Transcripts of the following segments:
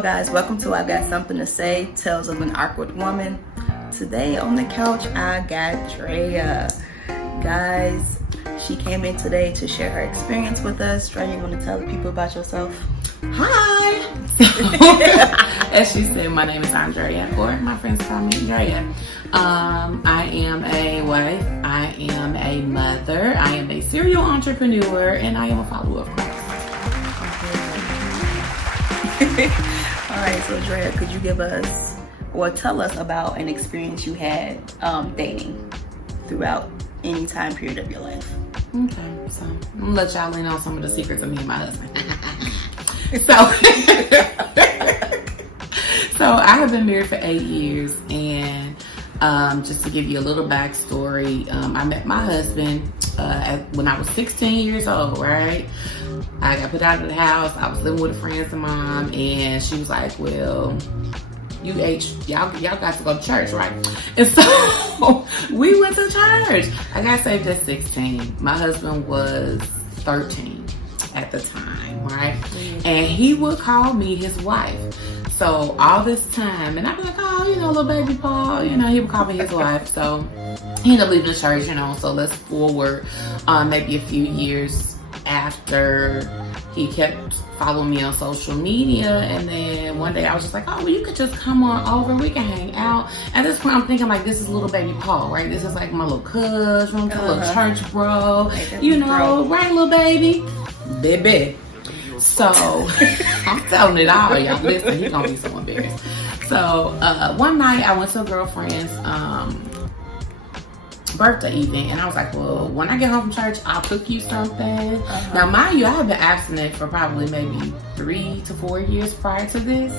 Hello guys, welcome to I Got Something to Say, Tales of an Awkward Woman. Today on the couch, I got Andrea. Guys, she came in today to share her experience with us. Andrea, you want to tell the people about yourself? Hi! As she said, my name is Andrea, or my friends call me Andrea. I am a wife, I am a mother, I am a serial entrepreneur, and I am a follower of Christ. Alright, so Andrea, could you give us, or tell us about an experience you had dating throughout any time period of your life? Okay, so I'm gonna let y'all in on some of the secrets of me and my husband. So I have been married for 8 years, and just to give you a little backstory, I met my husband when I was 16 years old, right? I got put out of the house. I was living with a friend's mom, and she was like, well, y'all got to go to church, right? And so we went to church. I got saved at 16. My husband was 13 at the time, right? And he would call me his wife. So all this time, and I'd be like, oh, little baby Paul, he would call me his wife. So he ended up leaving the church, so let's forward maybe a few years after. He kept following me on social media, and then one day I was just like, oh, well, you could just come on over, we can hang out. At this point, I'm thinking like, this is little baby Paul, right? This is like my little cousin, little church bro, right, little baby? Baby. So I'm telling it all, y'all. Listen, he's gonna be so embarrassed. So one night I went to a girlfriend's birthday event, and I was like, well, when I get home from church, I'll cook you something. Now, mind you, I have been abstinent for probably maybe 3 to 4 years prior to this.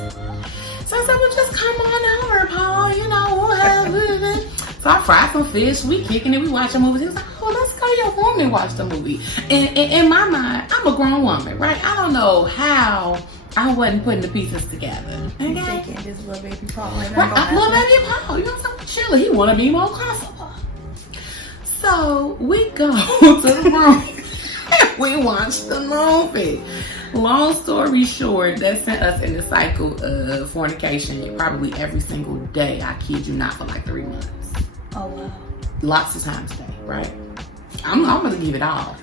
So I said, well, just come on over, Paul, we'll have So I fried some fish, we kicking it, we watching movies. He was like, oh, let's go to your room and watch the movie. And in my mind, I'm a grown woman, right? I don't know how I wasn't putting the pieces together. Okay? Thinking this little baby Paul. Little baby Paul, I'm chilling. He want to be more comfortable. So we go to the room and we watch the movie. Long story short, that sent us in the cycle of fornication probably every single day. I kid you not, for like 3 months. Oh wow. Lots of times a day, right? I'm gonna give it all.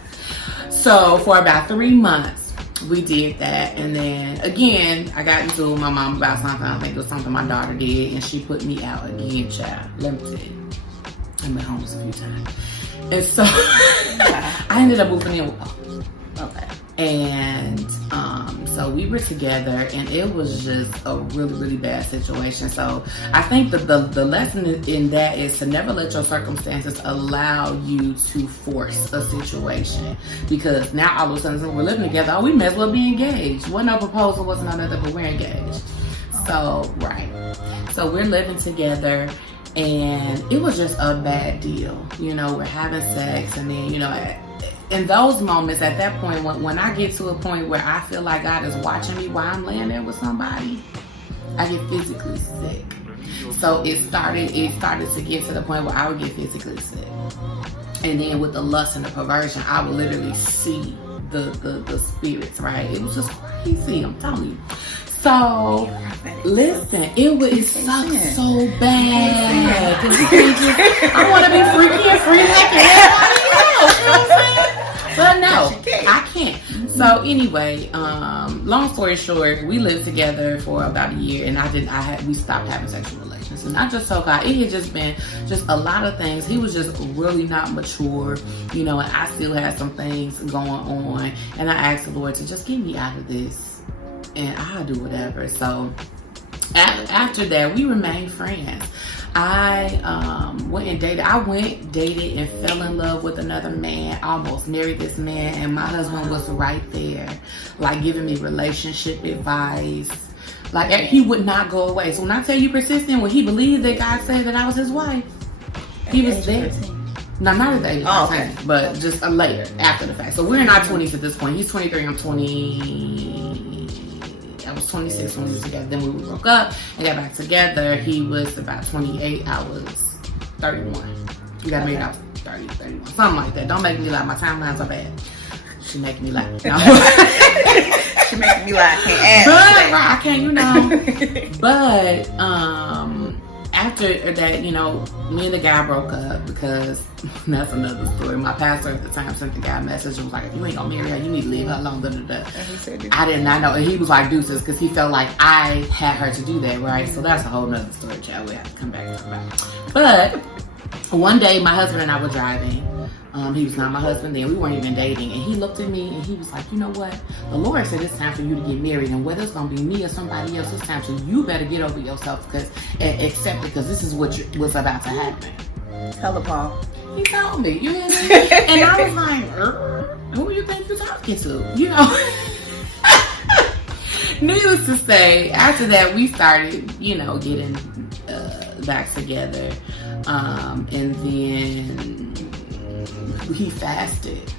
So for about 3 months, we did that, and then again, I got into my mom about something. I think it was something my daughter did, and she put me out again, child. Let me tell you. I've been homeless a few times. And so I ended up moving in with Paul. Okay. And so we were together, and it was just a really, really bad situation. So I think the lesson in that is to never let your circumstances allow you to force a situation. Because now all of a sudden, since we're living together, we may as well be engaged. Wasn't no proposal, wasn't no nothing, but we're engaged. So, right. So we're living together. And it was just a bad deal. We're having sex, and then, in those moments, at that point, when I get to a point where I feel like God is watching me while I'm laying there with somebody, I get physically sick. So it started to get to the point where I would get physically sick. And then with the lust and the perversion, I would literally see the spirits, right? It was just crazy, I'm telling you. So, listen, it sucked so bad. Cause you can't just, I want to be freaky and free like everybody else, But no, I can't. So anyway, long story short, we lived together for about a year, and we stopped having sexual relations. And I just told God, it had just been a lot of things. He was just really not mature, and I still had some things going on. And I asked the Lord to just get me out of this. And I'll do whatever. So after that, we remained friends. I went, dated, and fell in love with another man. Almost married this man, and my husband was right there, like giving me relationship advice. Like he would not go away. So when I tell you persistent, when he believed that God said that I was his wife, he was there. No, not at the age of 10, but just later, after the fact. So we're in our 20s at this point. He's 23, I'm 20. I was 26 when we were together. Then we broke up and got back together. He was about 28. I was 31. We got married. I was 30, 31. Something like that. Don't make me lie. My timeline's are bad. She making me laugh. No. You're making me lie. I can't ask. But right, I can't, you know. But after that, you know, me and the guy broke up because that's another story. My pastor at the time sent the guy a message and was like, if you ain't gonna marry her, you need to leave her alone. Da, da, da. And he said, I did not know. And he was like, deuces, because he felt like I had her to do that, right? So that's a whole nother story, child. We have to come back to that. But one day, my husband and I were driving. He was not my husband then. We weren't even dating. And he looked at me and he was like, you know what? The Lord said it's time for you to get married. And whether it's going to be me or somebody else, it's time. So you better get over yourself and accept it, because this is what's about to happen. Hella Paul. He told me. You hear me? And I was like, who do you think you're talking to? You know? Needless to say, after that, we started, you know, getting back together. And then he fasted.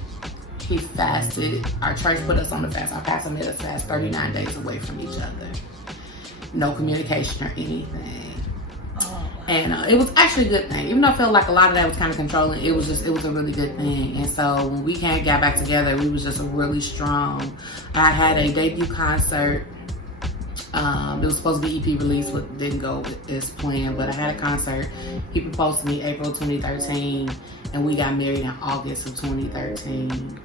Our church put us on the fast. Our pastor made us fast 39 days away from each other. No communication or anything. Oh. And it was actually a good thing. Even though I felt like a lot of that was kind of controlling, it was a really good thing. And so when we got back together, we was just really strong. I had a debut concert. It was supposed to be EP release, but didn't go as planned. But I had a concert. He proposed to me April 2013, and we got married in August of 2013.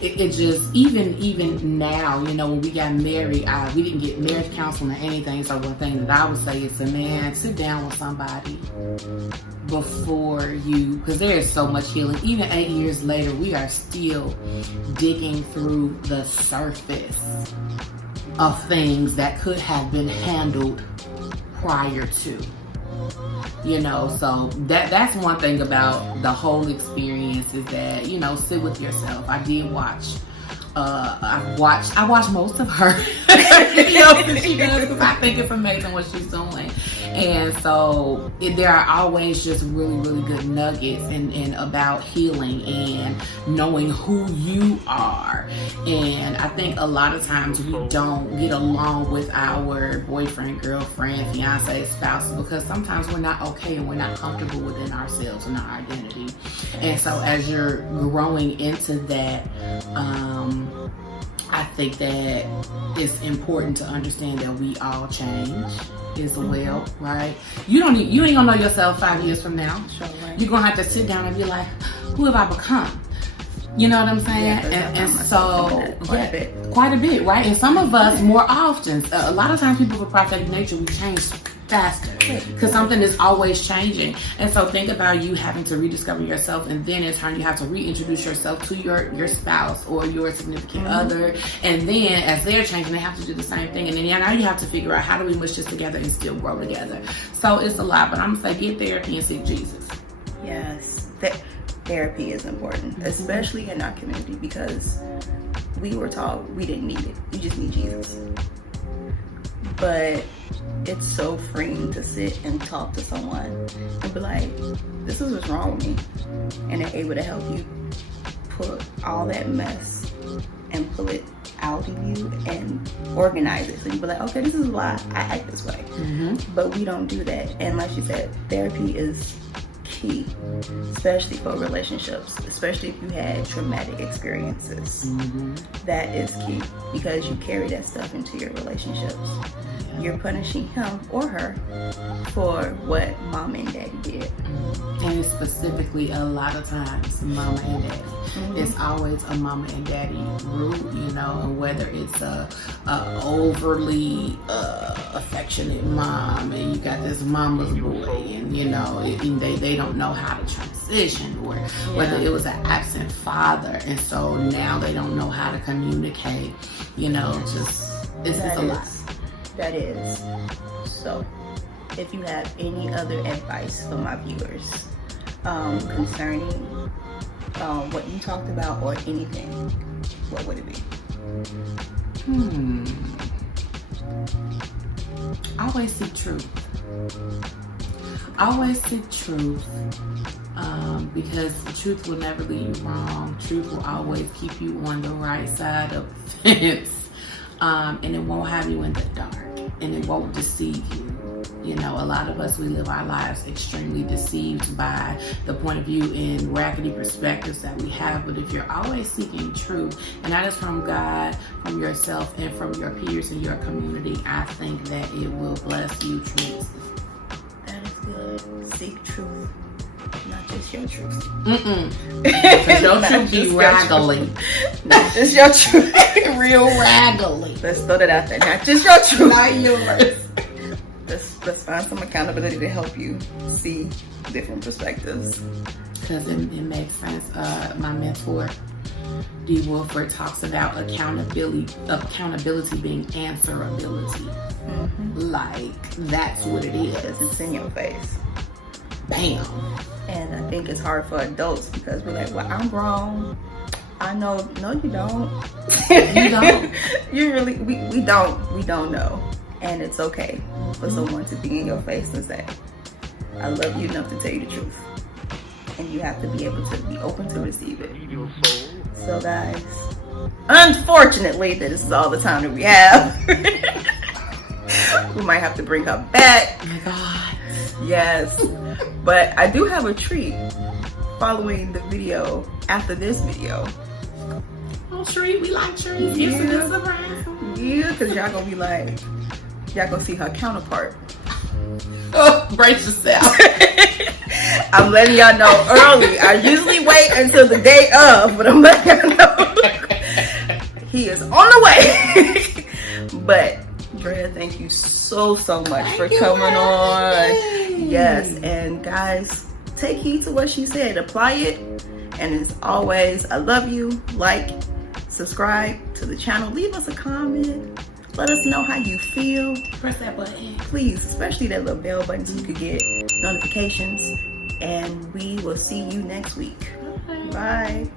It just, even now, you know, when we got married, we didn't get marriage counseling or anything. So one thing that I would say is, man, sit down with somebody before you, because there is so much healing. Even 8 years later, we are still digging through the surface of things that could have been handled prior to, you know. So that's one thing about the whole experience, is that, you know, sit with yourself. I did watch I watched most of her videos that she does, because I think it's amazing what she's doing. And so there are always just really, really good nuggets and about healing and knowing who you are. And I think a lot of times we don't get along with our boyfriend, girlfriend, fiance, spouse, because sometimes we're not okay and we're not comfortable within ourselves and our identity. And so as you're growing into that, I think that it's important to understand that we all change as well, right? You ain't gonna know yourself 5 years from now. Sure, right. You're gonna have to sit down and be like, who have I become? You know what I'm saying? Yeah, and so quite a bit, right? And some of us more often. A lot of times people with prophetic nature, we change faster because something is always changing. And so think about you having to rediscover yourself, and then in turn you have to reintroduce yourself to your spouse or your significant other. And then as they're changing, they have to do the same thing. And then now you have to figure out, how do we mush this together and still grow together? So it's a lot, but I'm gonna say get therapy and seek Jesus. Yes, therapy is important, especially in our community, because we were taught we didn't need it. You just need Jesus. But it's so freeing to sit and talk to someone and be like, this is what's wrong with me. And they're able to help you put all that mess and pull it out of you and organize it. So you be like, okay, this is why I act this way. But we don't do that. And like you said, therapy is key, especially for relationships, especially if you had traumatic experiences. That is key, because you carry that stuff into your relationships. You're punishing him or her for what mama and daddy did. And specifically, a lot of times, mama and daddy. It's always a mama and daddy root, you know, and whether it's a overly affectionate mom, and you got this mama's boy, and you know, and they don't know how to transition, or whether it was an absent father, and so now they don't know how to communicate, you know, just it's a lot. That is. So, if you have any other advice for my viewers concerning what you talked about or anything, what would it be? Always seek truth. Always seek truth, because the truth will never lead you wrong. Truth will always keep you on the right side of the fence. And it won't have you in the dark, and it won't deceive you. You know, a lot of us, we live our lives extremely deceived by the point of view and raggedy perspectives that we have. But if you're always seeking truth, and that is from God, from yourself, and from your peers in your community, I think that it will bless you tremendously. That is good. Seek truth, not just your truth. Because your truth be raggedy. Not just your truth. Real raggedy. Let's throw that out there. Not just your truth. Not yours. Let's find some accountability to help you see different perspectives. Because it makes sense. My mentor, D. Wolford, talks about accountability being answerability. Like, that's what it is. Because it's in your face. Bam. And I think it's hard for adults because we're like, well, I'm grown. I know. No, you don't. You don't. You really, we don't know. And it's okay for someone to be in your face and say, I love you enough to tell you the truth. And you have to be able to be open to receive it. So guys, unfortunately, this is all the time that we have. We might have to bring her back. Oh my God. Yes. But I do have a treat following the video after this video. Oh, treat. We like treats. Yeah. It's a good surprise. Yeah, because y'all gonna be like, y'all gonna see her counterpart. Oh, brace yourself. I'm letting y'all know early. I usually wait until the day of, but I'm letting y'all know he is on the way. But Andrea, thank you so much for coming on. Yes, and guys, take heed to what she said. Apply it. And as always, I love you. Like, subscribe to the channel. Leave us a comment. Let us know how you feel. Press that button. Please, especially that little bell button so you could get notifications. And we will see you next week. Bye.